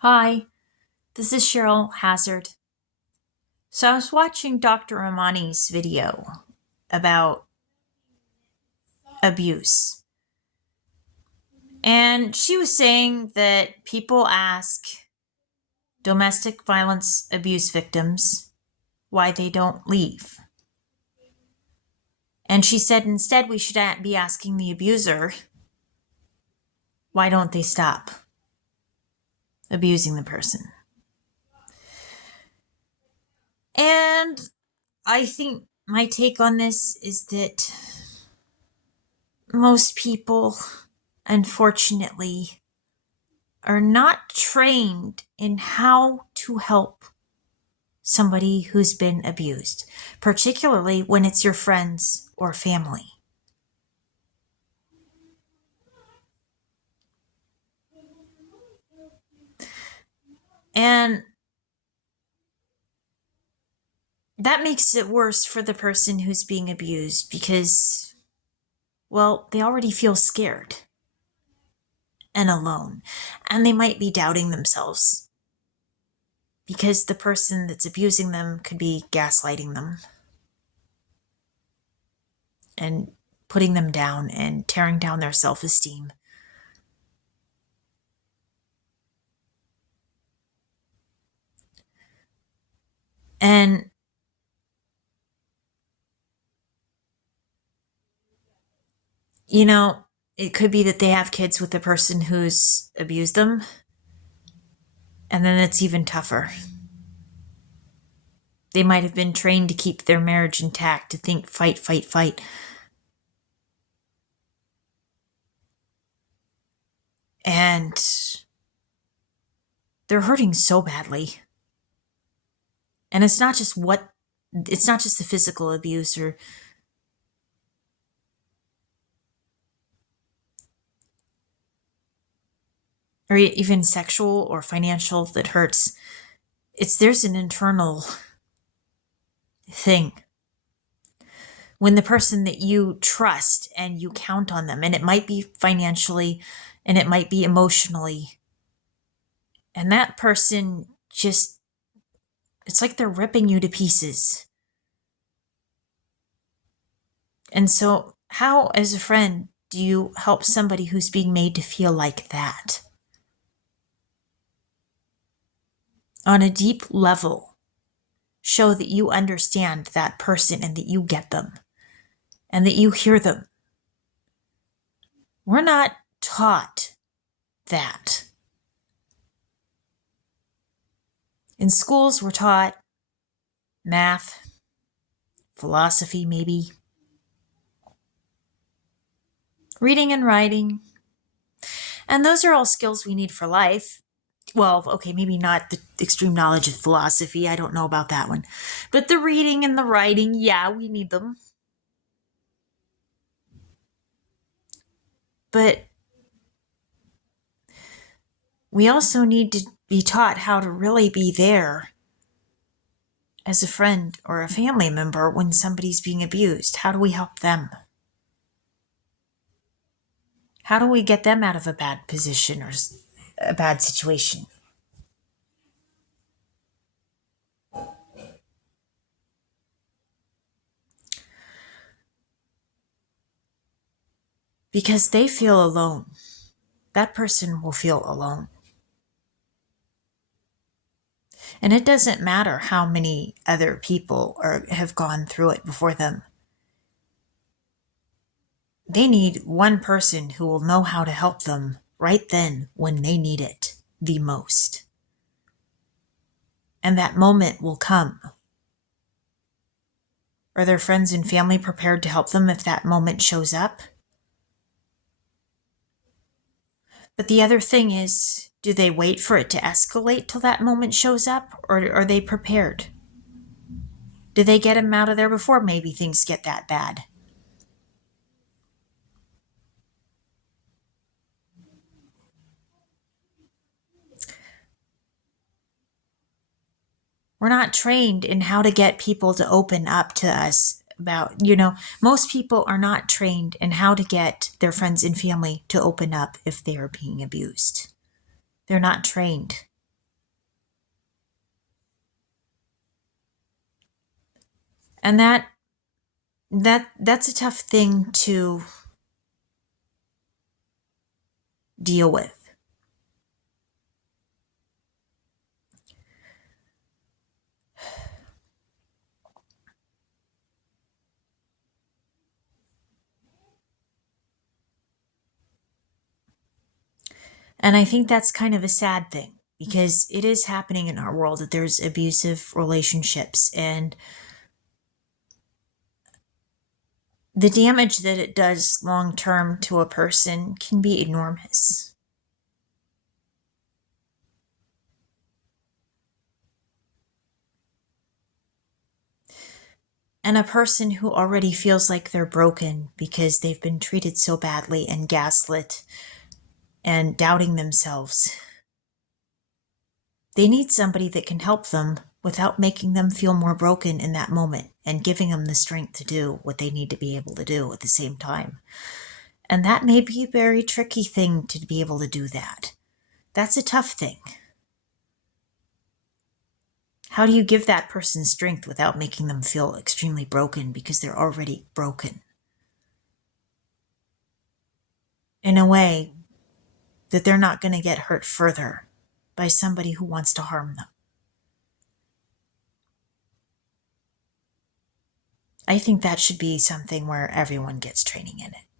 Hi, this is Cheryl Hazzard. So I was watching Dr. Ramani's video about abuse, and she was saying that people ask domestic violence abuse victims why they don't leave. And she said instead we should be asking the abuser, why don't they stop abusing the person? And I think my take on this is that most people, unfortunately, are not trained in how to help somebody who's been abused, particularly when it's your friends or family. And that makes it worse for the person who's being abused because, well, they already feel scared and alone, and they might be doubting themselves because the person that's abusing them could be gaslighting them and putting them down and tearing down their self-esteem. And it could be that they have kids with the person who's abused them, and then it's even tougher. They might have been trained to keep their marriage intact, to think fight, fight, fight. And they're hurting so badly. And it's not just the physical abuse or even sexual or financial that hurts. There's an internal thing. When the person that you trust and you count on them, and it might be financially and it might be emotionally, and that person just, it's like they're ripping you to pieces. And so, how, as a friend, do you help somebody who's being made to feel like that? On a deep level, show that you understand that person and that you get them and that you hear them. We're not taught that. In schools, we're taught math, philosophy, maybe, reading and writing. And those are all skills we need for life. Well, okay, maybe not the extreme knowledge of philosophy. I don't know about that one. But the reading and the writing, yeah, we need them. But we also need to be taught how to really be there as a friend or a family member when somebody's being abused. How do we help them? How do we get them out of a bad position or a bad situation? Because they feel alone. That person will feel alone. And it doesn't matter how many other people have gone through it before them. They need one person who will know how to help them right then when they need it the most. And that moment will come. Are their friends and family prepared to help them if that moment shows up? But the other thing is, do they wait for it to escalate till that moment shows up, or are they prepared? Do they get them out of there before maybe things get that bad? We're not trained in how to get people to open up to us about, most people are not trained in how to get their friends and family to open up if they are being abused. They're not trained. And that's a tough thing to deal with. And I think that's kind of a sad thing because it is happening in our world that there's abusive relationships, and the damage that it does long term to a person can be enormous. And a person who already feels like they're broken because they've been treated so badly and gaslit and doubting themselves, they need somebody that can help them without making them feel more broken in that moment and giving them the strength to do what they need to be able to do at the same time. And that may be a very tricky thing to be able to do that. That's a tough thing. How do you give that person strength without making them feel extremely broken because they're already broken? In a way that they're not going to get hurt further by somebody who wants to harm them. I think that should be something where everyone gets training in it.